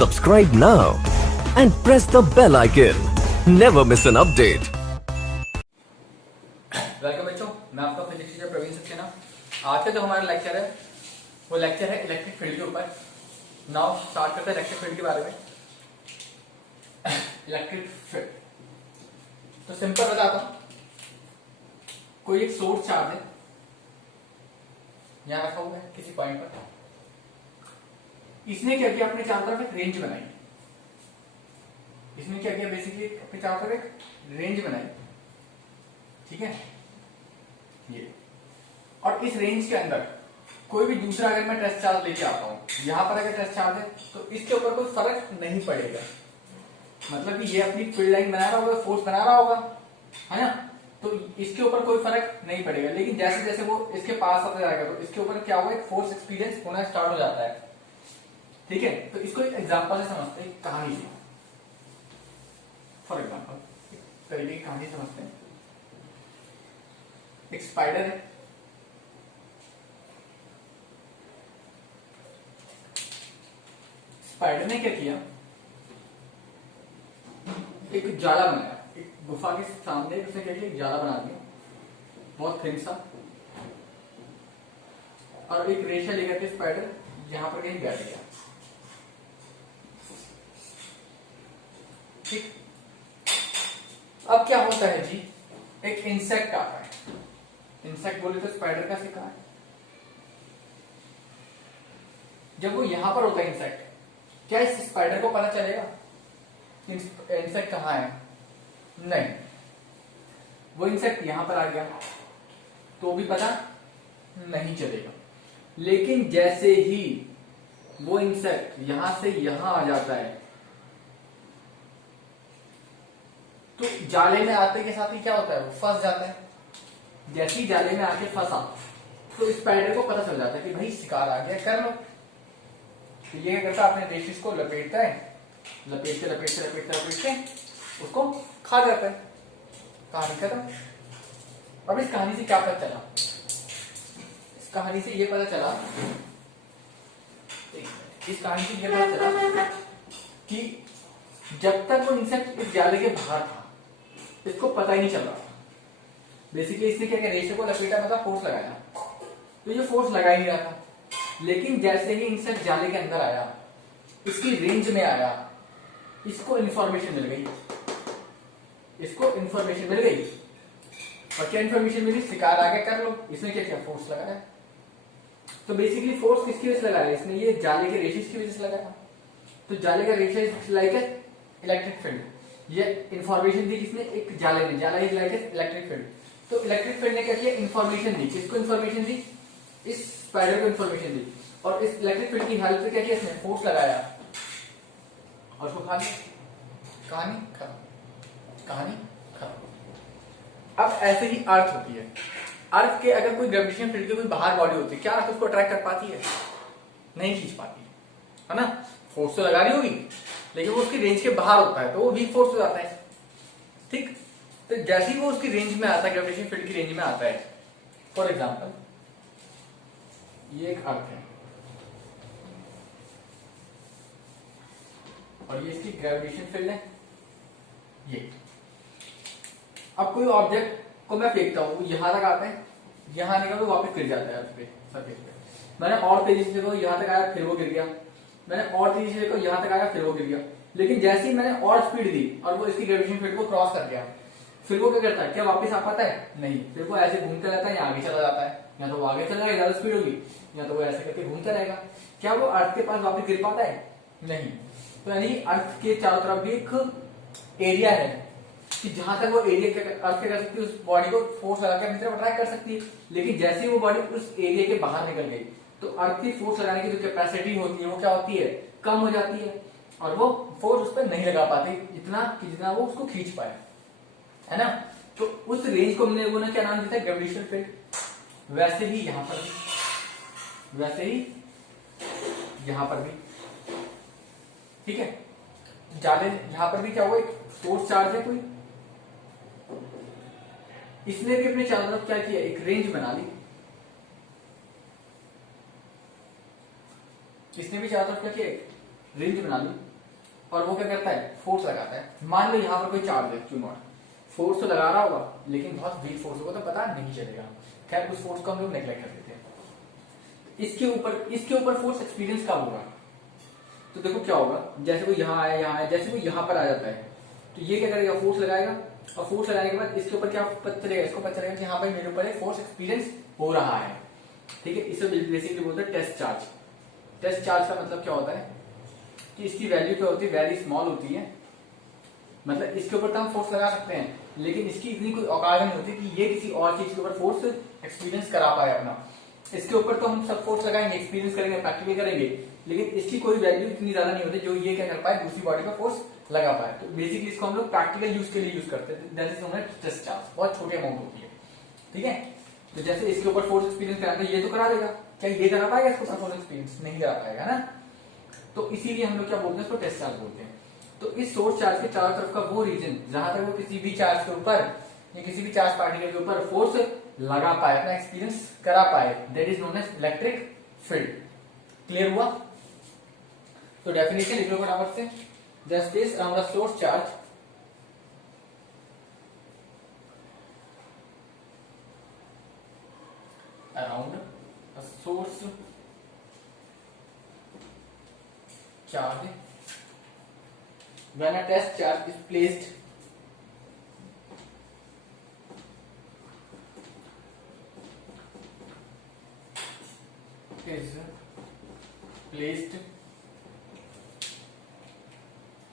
Subscribe now and press the bell icon. Never miss an update. Welcome बच्चों, मैं आपका physics teacher Praveen Saxena. आज का जो हमारा लेक्चर है वो लेक्चर है इलेक्ट्रिक फील्ड के ऊपर। नाउ स्टार्ट करते हैं इलेक्ट्रिक फील्ड के बारे में। इलेक्ट्रिक फील्ड तो सिंपल बताता हूं। कोई एक सोर्स चार्ज है, यहां रखा हुआ है किसी पॉइंट पर। इसने क्या किया, अपने चारों तरफ एक रेंज बनाई। इसने क्या किया, बेसिकली अपने चारों तरफ एक रेंज बनाई, ठीक है ये। और इस रेंज के अंदर कोई भी दूसरा अगर मैं टेस्ट चार्ज लेके आता हूं, यहां पर अगर टेस्ट चार्ज है तो इसके ऊपर कोई फर्क नहीं पड़ेगा। मतलब कि ये अपनी फील्ड लाइन बना रहा होगा, फोर्स बना रहा होगा, है ना, तो इसके ऊपर कोई फर्क नहीं पड़ेगा। लेकिन जैसे जैसे वो इसके पास आता जाएगा तो इसके ऊपर क्या होगा, एक फोर्स एक्सपीरियंस होना स्टार्ट हो जाता है, ठीक है। तो इसको एक एग्जांपल से समझते हैं, कहानी से। फॉर एग्जांपल तरीके की कहानी समझते हैं। एक स्पाइडर है, स्पाइडर ने क्या किया, एक जाला बनाया। एक गुफा के सामने उसने क्या किया, एक जाला बना दिया बहुत थिन सा, और एक रेशा लेकर के स्पाइडर यहां पर कहीं बैठ गया, ठीक। अब क्या होता है जी, एक इंसेक्ट आता है। इंसेक्ट बोले तो स्पाइडर का शिकार है। जब वो यहां पर होता है इंसेक्ट, क्या इस स्पाइडर को पता चलेगा इंसेक्ट कहां है? नहीं। वो इंसेक्ट यहां पर आ गया तो भी पता नहीं चलेगा। लेकिन जैसे ही वो इंसेक्ट यहां से यहां आ जाता है तो जाले में आते के साथ ही क्या होता है, वो फंस जाता है। जैसे ही जाले में आके फंसा तो स्पाइडर को पता चल जाता है कि भाई शिकार आ गया, कर लो। तो ये क्या करता है, अपने रेशेस को लपेटता है, लपेटते लपेटते लपेटते लपेटते उसको खा जाता है। कहानी खत्म। अब इस कहानी से क्या पता चला? इस कहानी से ये पता चला, इस कहानी से ये पता चला कि जब तक वो इंसेक्ट इस जाले के बाहर था इसको पता ही नहीं चल रहा। बेसिकली इसने क्या किया, रेशे को लपेटा, मतलब फोर्स लगाया, तो ये फोर्स लगा ही नहीं रहा था। लेकिन जैसे ही इंसेक्ट जाले के अंदर आया, इसकी रेंज में आया, इसको इंफॉर्मेशन मिल गई, इसको इंफॉर्मेशन मिल गई। और क्या इंफॉर्मेशन मिली? शिकार आ गया, कर लो। इसने क्या किया, फोर्स लगाया। तो बेसिकली फोर्स किसकी वजह से लगाया इसने? ये जाले के रेशेस की वजह से लगाया। तो जाले का रेशा लाइक इलेक्ट्रिक फील्ड, ये इंफॉर्मेशन दी किसने? एक जाले ने। जाला इज लाइक इलेक्ट्रिक फील्ड। तो इलेक्ट्रिक फील्ड ने क्या किया, इंफॉर्मेशन दी। किसको इंफॉर्मेशन दी? इस स्पाइडर को इंफॉर्मेशन दी। और इस इलेक्ट्रिक फील्ड की हेल्प से क्या किया इसने? फोर्स लगाया और उसको खा लिया। कहानी खत्म। कहानी खत्म। अब ऐसे ही अर्थ होती है। अर्थ के अगर कोई ग्रेविटेशन फील्ड की कोई बाहर बॉडी होती है, क्या अर्थ उसको अट्रैक्ट कर पाती है? नहीं खींच पाती है ना। फोर्स तो लगा रही होगी लेकिन वो उसकी रेंज के बाहर होता है तो वो वीक फोर्स हो जाता है, ठीक। तो जैसे ही वो उसकी रेंज में आता है, ग्रेविटेशन फील्ड की रेंज में आता है, फॉर एग्जांपल ये एक अर्थ है और ये इसकी ग्रेविटेशन फील्ड है, ये। अब कोई ऑब्जेक्ट को मैं फेंकता हूं, यहां तक आता है, यहां निकल तो वापस गिर जाता है अर्थ पे, सरफेस पे। मैंने और तेजी से देखो, यहां तक आया, फिर वो गिर गया। मैंने और तेजी से देखो, यहां तक आया, फिर वो गिर गया। लेकिन जैसे ही मैंने और स्पीड दी और वो इसकी ग्रेविटेशन फील्ड को क्रॉस कर गया, फिर वो क्या करता है, क्या वापस आ पाता है? नहीं। फिर वो ऐसे घूमता रहता है, या आगे चला जाता है, या तो वो आगे चला जाएगा, ज्यादा स्पीड होगी, या तो वो ऐसे करके घूमता रहेगा। क्या वो अर्थ के पास वापस गिर पाता है? नहीं। तो यानी अर्थ के चारों तरफ भी एक एरिया है कि जहां तक वो एरिया अर्थ क्या कर सकती है, उस बॉडी को फोर्स लगा के अपनी तरफ अट्रैक्ट कर सकती है। लेकिन जैसे ही वो बॉडी उस एरिया के बाहर निकल गई तो अर्थ की फोर्स लगाने की जो कैपेसिटी होती है वो क्या होती है, कम हो जाती है, और वो फोर्स उस पर नहीं लगा पाती इतना कि जितना वो उसको खींच पाए, है ना। तो उस रेंज को हमने वो क्या नाम दिया था, ग्रेविटेशनल फील्ड। वैसे ही यहां पर भी, वैसे ही यहां पर भी, ठीक है। जाले यहां पर भी क्या हुआ, एक फोर्स चार्ज है कोई, इसने भी अपने चारों तरफ क्या किया, एक रेंज बना ली। इसने भी चारों तरफ क्या किया, रेंज बना ली और वो क्या करता है, फोर्स लगाता है। मान लो यहाँ पर कोई चार्ज है Q0, फोर्स तो लगा रहा होगा लेकिन बहुत वीक फोर्स होगा तो पता नहीं चलेगा। खैर उस फोर्स को हम लोग नेग्लेक्ट कर देते हैं। इसके ऊपर फोर्स एक्सपीरियंस कब होगा, तो देखो क्या होगा, जैसे वो यहाँ आया, जैसे वो यहाँ पर आ जाता है तो ये क्या करेगा, फोर्स लगाएगा और फोर्स लगाने के बाद इसके ऊपर क्या पता चलेगा, इसको पता चलेगा कि यहाँ पर मेरे ऊपर एक फोर्स एक्सपीरियंस हो रहा है। ठीक है, इसे बेसिकली बोलते हैं टेस्ट चार्ज। टेस्ट चार्ज का मतलब क्या होता है कि इसकी वैल्यू क्या होती है, वेरी स्मॉल होती है। मतलब इसके ऊपर तो हम फोर्स लगा सकते हैं लेकिन इसकी इतनी कोई औकात नहीं होती कि ये किसी और चीज के ऊपर फोर्स एक्सपीरियंस करा पाए अपना। इसके ऊपर तो हम सब फोर्स लगाएंगे, एक्सपीरियंस करेंगे, प्रैक्टिकली करेंगे, लेकिन इसकी कोई वैल्यू इतनी ज्यादा नहीं होती जो ये क्या कर पाए, दूसरी बॉडी पर फोर्स लगा पाए। तो बेसिकली इसको हम लोग प्रैक्टिकल यूज के लिए यूज करते हैं। That is known as test charge. बहुत छोटी अमाउंट होती है। ठीक है, तो जैसे इसके ऊपर फोर्स एक्सपीरियंस कराते हैं, ये तो करा देगा, क्या ये करा पाएगा इसको फोर्स एक्सपीरियंस? नहीं करा पाएगा ना। तो इसीलिए हम लोग क्या बोलते हैं, इसको टेस्ट चार्ज बोलते हैं। तो इस सोर्स चार्ज के चारों तरफ का वो रीजन जहां तक वो किसी भी चार्ज के ऊपर या किसी भी चार्ज पार्टिकल के ऊपर फोर्स लगा पाए, अपना एक्सपीरियंस करा पाए, that is known as electric field. Clear हुआ? तो डेफिनेशन लिख लो फटाफट से। The space around the source charge around a source charge when a test charge is placed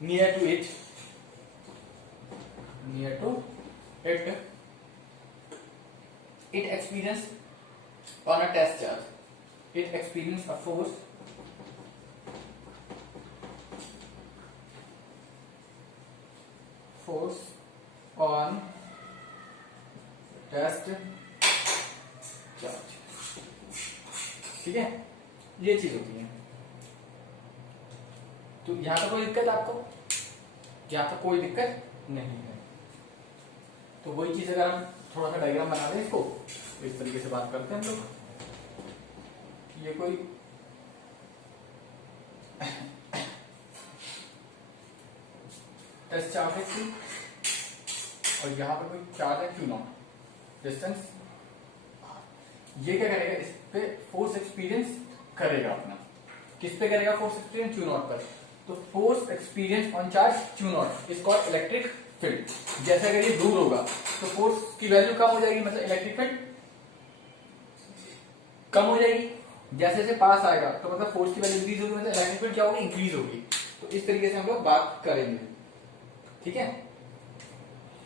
near to it it experience on a test charge, it experience a force on test charge। ठीक है, ये चीज होती है। तो यहां पर कोई दिक्कत आपको? यहां पर कोई दिक्कत नहीं है। तो वही चीज अगर हम थोड़ा सा डायग्राम बना दें इसको, इस तरीके से बात करते हैं हम लोग। ये कोई टेस्ट चार्ज है Q और यहाँ पर कोई चार्ज है Q0, डिस्टेंस। ये क्या करेगा, इस पे फोर्स एक्सपीरियंस करेगा अपना। किस पे करेगा फोर्स एक्सपीरियंस? Q0 पर। तो force experience on charge Q0 is called electric field. जैसे अगर ये दूर होगा तो फोर्स की वैल्यू कम हो जाएगी, मतलब इलेक्ट्रिक फील्ड कम हो जाएगी। जैसे जैसे पास आएगा तो मतलब फोर्स की वैल्यू इंक्रीज होगी, मतलब इलेक्ट्रिक फील्ड क्या होगी, इंक्रीज होगी। तो इस तरीके से हम लोग बात करेंगे। ठीक है,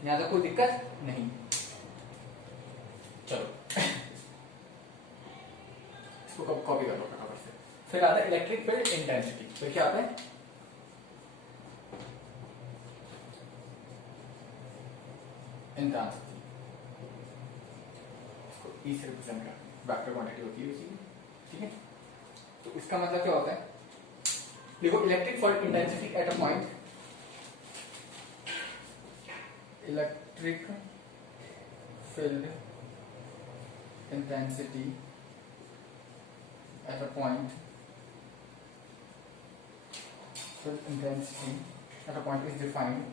यहां तक कोई दिक्कत नहीं। चलो इसको कॉपी कर लो फटाफट से। फिर आता है इलेक्ट्रिक फील्ड इंटेंसिटी। फिर क्या आता है, इंटेंसिटी। इसको ई से रिप्रेजेंट करते हैं, वेक्टर क्वांटिटी होती है उसी। ठीक है, तो इसका मतलब क्या होता है, देखो electric field intensity at a point, electric field intensity at a point, field intensity at a point is defined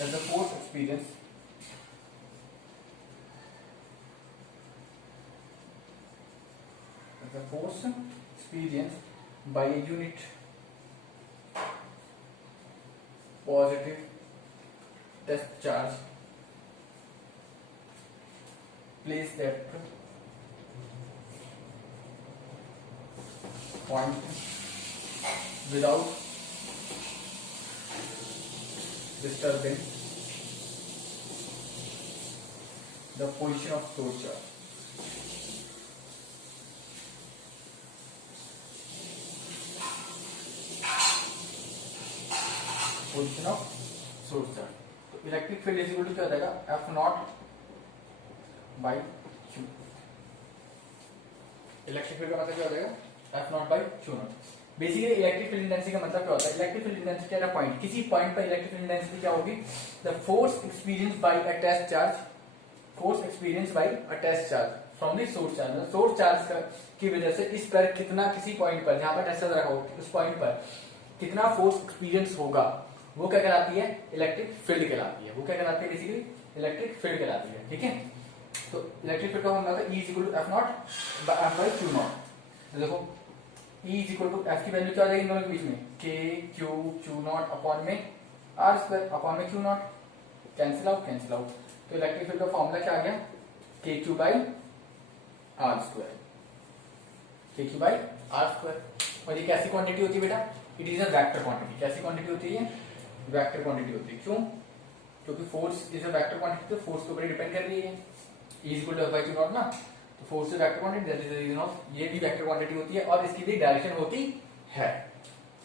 as the force experienced by a unit positive test charge placed at point without disturbing the position of source charge. Position of source charge. तो electric field is equal to क्या हो जाएगा, F naught by Q. Electric field का मतलब क्या हो जाएगा, F naught by Q naught. Basically electric field intensity का मतलब क्या होता है, electric field intensity at a point, किसी पॉइंट पर इलेक्ट्रिक फील्ड इंटेंसिटी क्या होगी, the force experience by a test charge, force experience by a test charge, from the source charge की वजह से इस पर कितना, किसी पॉइंट पर जहां पर टेस्ट रखा हो उस पॉइंट पर कितना फोर्स एक्सपीरियंस होगा, वो क्या कहलाती है, इलेक्ट्रिक फील्ड कहलाती है। वो क्या कहलाती है, बेसिकली इलेक्ट्रिक फील्ड कहलाती है। ठीक है, तो इलेक्ट्रिक फील्ड का फॉर्मूला था E equal to F not by F by Q not. तो देखो E इक्वल टू एफ की वैल्यू क्या आ जाएगी इन दोनों के बीच में, के क्यू नॉट अपॉन में आर स्क्वायर अपॉन में क्यू नॉट, कैंसिल आउट। तो इलेक्ट्रिक फील्ड का फॉर्मूला क्या आ गया, K Q by R square, K Q by R square. और ये कैसी क्वांटिटी होती है बेटा, it is a vector quantity. कैसी क्वांटिटी होती है, वेक्टर क्वांटिटी होती है। क्यों, क्योंकि force is a vector quantity, तो फोर्स के ऊपर डिपेंड कर रही है। E equal to F by Q not ना, तो force is vector quantity, that is the reason of, ये भी वेक्टर क्वांटिटी होती है और इसकी भी डायरेक्शन होती है।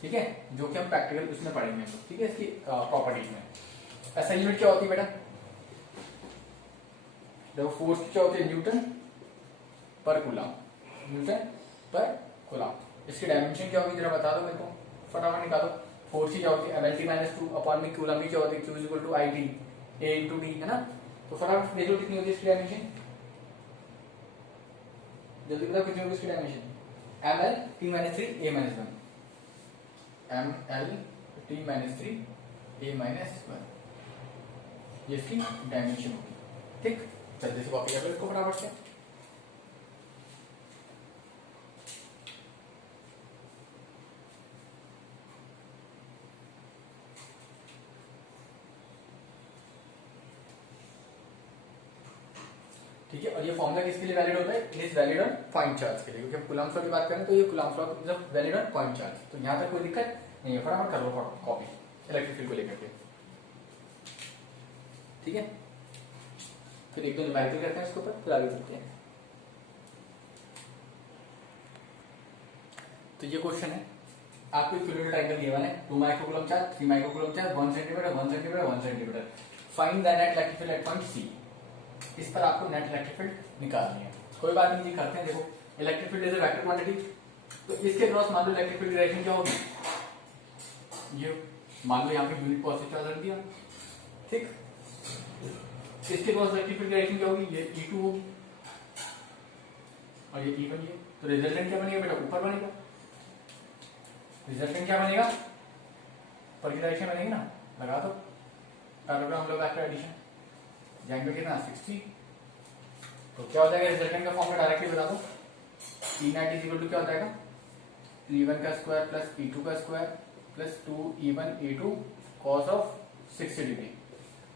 ठीक है, जो कि हम प्रैक्टिकल उसमें पढ़ेंगे। ठीक है, इसकी प्रॉपर्टीज में ऐसा यूनिट क्या होती है बेटा, देखो फोर्स क्या होती है, न्यूटन पर कूलम, न्यूटन पर कूलम। इसकी डायमेंशन क्या होगी जरा बता दो मेरे को, फटाफट निकालो। फोर्स की क्या होती है, mlt माइनस 2 अपॉन में कूलम की क्या होती है, q equal to I T A into D, है ना। तो फटाफट देखो कितनी होती है इसकी डायमेंशन, जल्दी बताओ कितनी होगी इसकी dimension, ml t minus 3 a minus 1, ml t minus 3 a minus 1, ये इसकी डायमेंशन होगी। ठीक, जल्दी से कॉपी कर लो इसको फटाफट से। ठीक है, और ये फॉर्मूला किसके लिए वैलिड होता है, it is valid on point charge के लिए, क्योंकि हम कूलम्ब लॉ की बात करें तो ये coulomb law is valid on point charge. तो यहां तक कोई दिक्कत नहीं है, फटाफट कर लो कॉपी इलेक्ट्रिक फील्ड को लेकर के। ठीक है, फिर एक दो न्यूमेरिकल करते हैं इसके ऊपर, फिर आगे बढ़ते हैं। तो ये क्वेश्चन है, आपको इक्विलिब्रियम ट्रायंगल दिया हुआ है, 2 microcoulomb charge, 3 microcoulomb charge, 1 centimetre 1 centimetre 1 centimetre. Find the net electric field at point C. इस पर आपको नेट इलेक्ट्रिक फील्ड निकालनी है। कोई बात नहीं जी, करते हैं। देखो electric field is a vector quantity, तो इसके क्रॉस मान लो इलेक्ट्रिक फील्ड डायरेक्शन क्या होगी, ये मान लो यहाँ पे यूनिट पॉजिटिव चार्ज रख दिया। ठीक, इसके क्रॉस इलेक्ट्रिक फील्ड डायरेक्शन क्या होगी, ये E2 होगी और ये E1 ये। तो रिजल्टेंट क्या बनेगा बेटा, ऊपर बनेगा। रिजल्टेंट क्या बनेगा, ऊपर की डायरेक्शन बनेगी ना, लगा दो। पैरेललोग्राम लो वेक्टर एडिशन, जाएंगे कितना 60। तो क्या हो जाएगा, रिजल्टेंट का फॉर्मूला डायरेक्टली बता दो, E net is equal to क्या हो जाएगा, E1 का स्क्वायर प्लस E2 का square plus 2E1 E2 cos of 60 degree.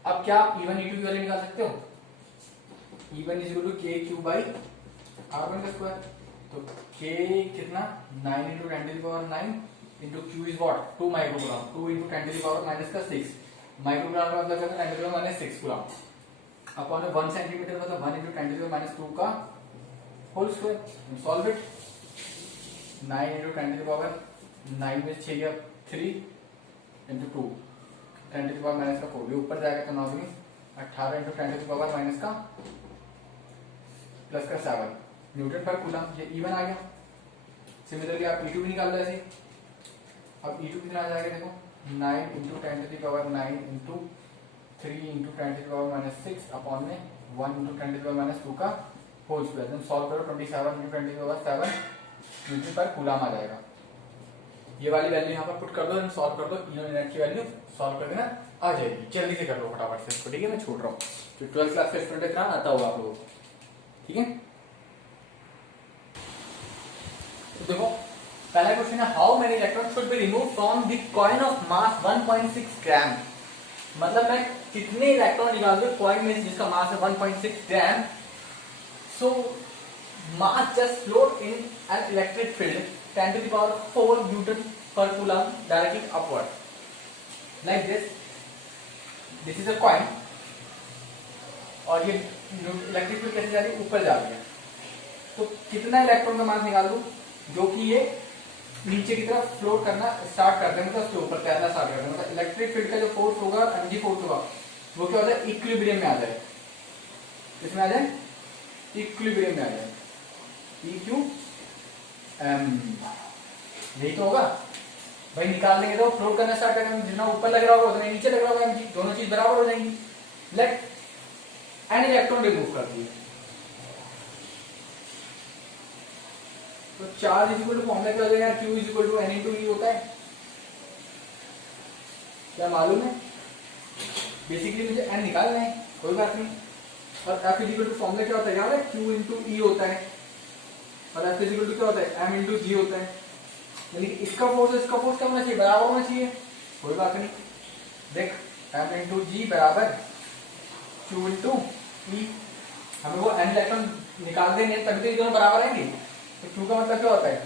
अब क्या आप E1 E2 की वैल्यू निकाल सकते हो, E1 is equal to K Q by R1 का स्क्वायर। तो K कितना 9 into 10 to the power 9 into Q is what 2 microcoulomb, 2 into 10 to the power minus का 6 माइक्रोकूलम का मतलब 10 to the power -6 coulomb upon 1 centimetre मतलब 1 into 10 to the power -2 का whole square. Solve it, 9 into 10 to the power 9 में 6 या 3 into 2 10 to the power minus का 4, ऊपर जाएगा तो 9 18 into 10 to the power minus का प्लस का 7 न्यूटन पर कूलम। ये E1 आ गया। सिमिलरली आप E2 भी निकाल लो ऐसे। अब E2 कितना आ जाएगा, देखो 9 into 10 to the power 9 into 3 into 10 to the power -6 upon में 1 इंटू 10 टू द पावर -2 का होल स्क्वायर। देन सॉल्व करो, 27 into 10 to the power 7 newton पर कूलम आ जाएगा। ये वाली वैल्यू यहाँ पर पुट कर दो, सॉल्व कर दो, E1 नेट की वैल्यू सॉल्व कर देना आ जाएगी। जल्दी से कर लो फटाफट से इसको, ठीक है, मैं छोड़ रहा हूँ। तो 12th क्लास का स्टूडेंट इतना आता होगा आप लोगों को, ठीक है। तो देखो पहला क्वेश्चन है, how many electron should be remove from the coin of mass 1.6 ग्राम। मतलब मैं कितने इलेक्ट्रॉन निकाल दूं कॉइन में जिसका मास है 1.6 gram. So mass just float in an electric field 10 to the power 4 newton पर coulomb directly upward like this. This is a coin और ये इलेक्ट्रिक फील्ड कैसे जा रही है, ऊपर जा रही है। तो कितना इलेक्ट्रॉन का मास निकाल दूं जो कि ये नीचे की तरफ फ्लोट करना स्टार्ट कर देंगे, तो उसके ऊपर तैरना स्टार्ट कर देंगे। मतलब इलेक्ट्रिक फील्ड का जो फोर्स होगा, एनर्जी फोर्स होगा, वो क्या होता है, इक्विलिब्रियम में आ जाए। किसमें आ जाए, इक्विलिब्रियम में आ जाए। EQM, यही तो होगा भाई। निकाल देंगे तो फ्लोट करना स्टार्ट करेंगे, जितना ऊपर लग रहा होगा उतना नीचे लग रहा होगा mg, दोनों चीज बराबर हो जाएंगी। लेट एन इलेक्ट्रॉन रिमूव कर दिए, तो charge is equal to formula क्या हो जाएगा, Q is equal to N into E होता है, क्या मालूम है? बेसिकली मुझे N निकालना है, कोई बात नहीं। और F is equal to formula क्या होता है, याद है? Q इंटू E होता है, और F इज इक्वल टू क्या होता है, M इंटू G होता है। यानी कि इसका फोर्स क्या होना चाहिए, बराबर होना चाहिए, कोई बात नहीं। देख M इंटू G बराबर Q इंटू E, हमें वो N इलेक्ट्रॉन निकाल देंगे तभी तो ये दोनों बराबर आएंगे। तो Q का मतलब क्या होता है,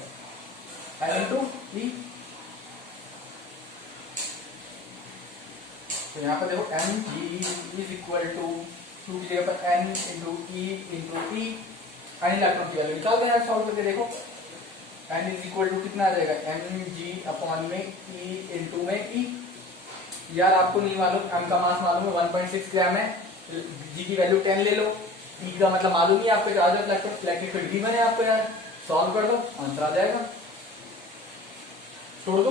N इंटू E। तो यहाँ पर देखो M G is equal to Q की जगह पर N into E into E, N electron की वैल्यू निकाल देना सॉल्व करके। देखो N इज इक्वल टू कितना आ जाएगा, एम जी अपॉन में E इंटू में E। यार आपको नहीं मालूम, M का मास मालूम है 1.6 ग्राम है, G की वैल्यू 10 ले लो, E का मतलब मालूम ही आपको, चार्ज ऑफ इलेक्ट्रिक फील्ड भी मैंने आपको यार सॉल्व कर दो, आंसर आ जाएगा। छोड़ दो,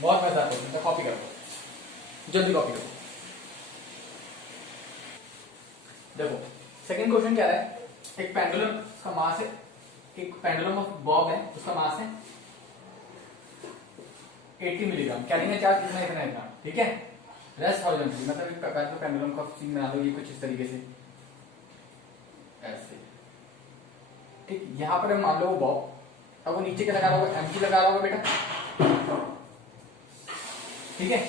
बहुत मजा आता है, कॉपी कर दो, जल्दी कॉपी करो। देखो सेकंड क्वेश्चन क्या है, एक पेंडुलम का मास है, एक पेंडुलम ऑफ बॉब है, उसका मास है 80 मिलीग्राम, कैरिंग चार्ज कितना इतना इतना, ठीक है। रेस्ट हॉरिजॉन्टली, मतलब पेंडुलम का सीन बना लो ये कुछ इस तरीके से, ऐसे, ठीक। यहाँ पर मान लो वो बॉब, अब वो नीचे क्या लगा रहा होगा, एमजी लगा रहा होगा बेटा, ठीक है।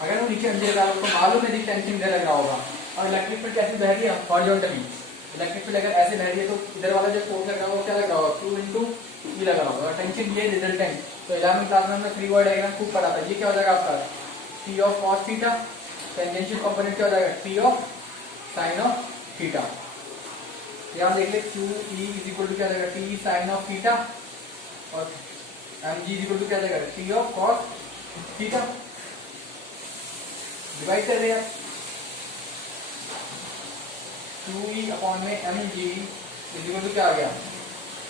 अगर वो नीचे एमजी लगा रहा होगा तो मालूम है टेंशन इधर लग रहा होगा, और इलेक्ट्रिक फील्ड कैसे बह रही है, हॉरिजॉन्टली। इलेक्ट्रिक फील्ड अगर ऐसे बह रही है तो इधर वाला जो फोर्स लग रहा होगा क्या लग रहा होगा, Q इंटू E लगा होगा, और टेंशन ये रिजल्टेंट। तो 11वीं क्लास में हमने 3 वर्ड डायग्राम खूब पढ़ा था, ये क्या हो जाएगा आपका T of cos theta, tangential component क्या हो जाएगा T of sine of theta. यहाँ देख ले Q E is equal to क्या जाएगा T साइन ऑफ थीटा, और M G is equal to क्या जाएगा T of cos theta. Divide कर दिया, QE अपॉन में mg इज इक्वल टू क्या आ गया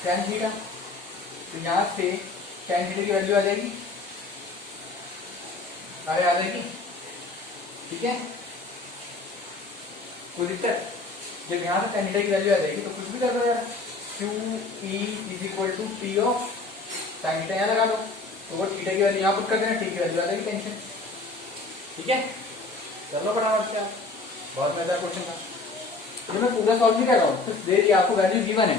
tan थीटा। तो यहाँ से tan थीटा की वैल्यू आ जाएगी, आगे आ जाएगी, ठीक है। कोई दिक्कत, जब यहाँ से tan थीटा की वैल्यू आ जाएगी तो कुछ भी कर दो यार, QE is equal to T of tan theta यहाँ लगा दो, तो वो थीटा की वैल्यू यहाँ पुट कर देना, T की वैल्यू आ जाएगी टेंशन, ठीक है। कर लो फटाफट से, बहुत मजेदार क्वेश्चन था। तो मैं पूरा सॉल्व नहीं कर रहा हूँ, कुछ दे दिया आपको, वैल्यू गिवन है।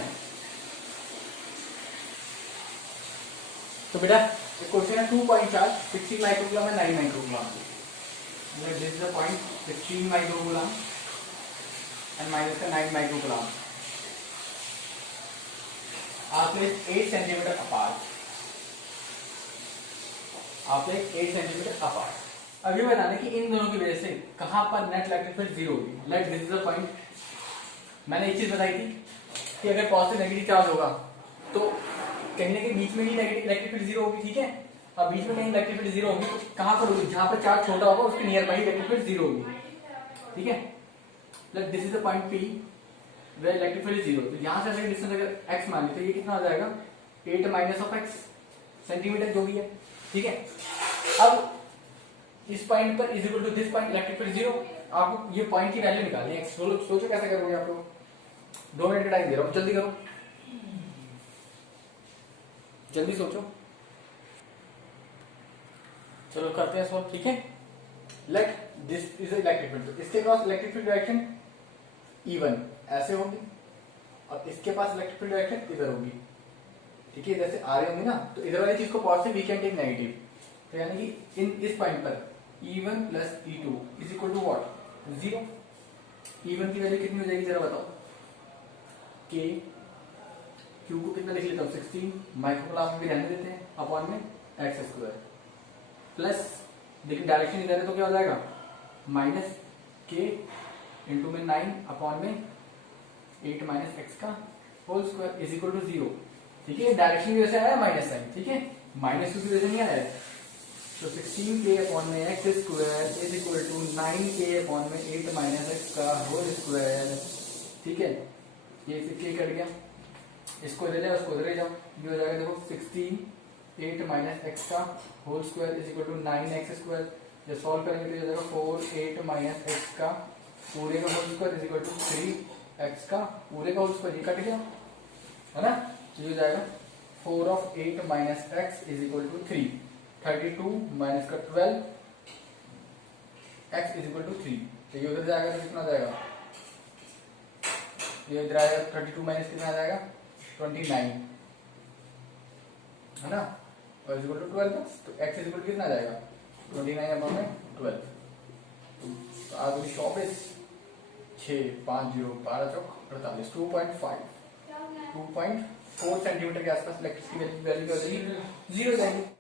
तो बेटा क्वेश्चन है 2.4, 16 माइक्रोकूलम है 9 microcoulomb. This is the point 16 microcoulomb and minus का 9 माइक्रोकूलम। आप ले 8 सेंटीमीटर अपार्ट, आप ले 8 सेंटीमीटर अपार्ट। अभी बताने कि इन दोनों की वजह से कहां पर नेट इलेक्ट्रिक फील्ड जीरो होगी। Late this is the point. मैंने एक चीज बताई थी कि अगर पॉजिटिव नेगेटिव चार्ज होगा तो कहीं ना कहीं बीच में ही नेगेटिव इलेक्ट्रिक फील्ड जीरो होगी, ठीक है। अब बीच में कहीं इलेक्ट्रिक फील्ड जीरो होगी तो कहां पर होगी, जहां पर चार्ज छोटा होगा उसके nearby electric field zero होगी, ठीक है। Let this is the point P where electric field zero. तो यहां से अगर डिस्टेंस अगर x मान ली तो ये कितना आ जाएगा 8 माइनस ऑफ x सेंटीमीटर जो भी है, ठीक है। अब इस पॉइंट पर is equal to this point electric field zero. आपको ये पॉइंट की वैल्यू निकालनी है, सोचो कैसे करोगे आप लोग। 2 मिनट का टाइम दे रहा हूं, जल्दी करो, जल्दी सोचो। चलो करते हैं सॉल्व, ठीक है। Let this is electric field, तो इसके पास इलेक्ट्रिक फील्ड डायरेक्शन E1 ऐसे होगी और इसके पास इलेक्ट्रिक फील्ड डायरेक्शन इधर होगी, ठीक है। जैसे आ रहे होंगे ना, तो इधर वाली चीज को positive we can take negative. तो यानी कि इन इस पॉइंट पर E1 प्लस E2 is equal to what, 0। E1 की वैल्यू कितनी हो जाएगी जरा बताओ, K, Q को कितना लिख लेता हूँ 16 माइक्रोकूलम में भी रहने देते हैं, अपॉन में x स्क्वायर प्लस, देखिए डायरेक्शन इधर है तो क्या हो जाएगा माइनस K इंटू में 9 अपॉन में 8 माइनस एक्स का whole square is equal to 0, ठीक है। डायरेक्शन की वजह से आया माइनस साइन, ठीक है, माइनस की वजह से नहीं आया। तो 16k अपॉन में X square is equal to 9k upon में 8 माइनस एक्स का होल स्क्वायर, ठीक है। ये फिर k कट गया, इसको ले जाओ, उसको ले जाओ, ये हो जाएगा देखो 16 8 माइनस एक्स का whole square is equal to 9x square. जब सॉल्व करेंगे तो ये हो जाएगा 4 8 माइनस एक्स का पूरे का whole square is equal to 3x का पूरे का होल स्क्वायर। ये कट गया है ना, तो ये हो जाएगा 4 of 8 minus x is equal to 3. 32 minus का 12 x is equal to 3. तो ये उधर जाएगा तो कितना जाएगा, ये इधर आएगा 32 माइनस कितना आ जाएगा 29 है ना, और इज इक्वल टू 12 तो x इज इक्वल टू कितना जाएगा 29 अपॉन में 12. तो आगे शॉप इज 6 5 0 12 चौक 48 2.4 सेंटीमीटर के आसपास इलेक्ट्रिसिटी वैल्यू हो जाएगी, 0 जाएगी.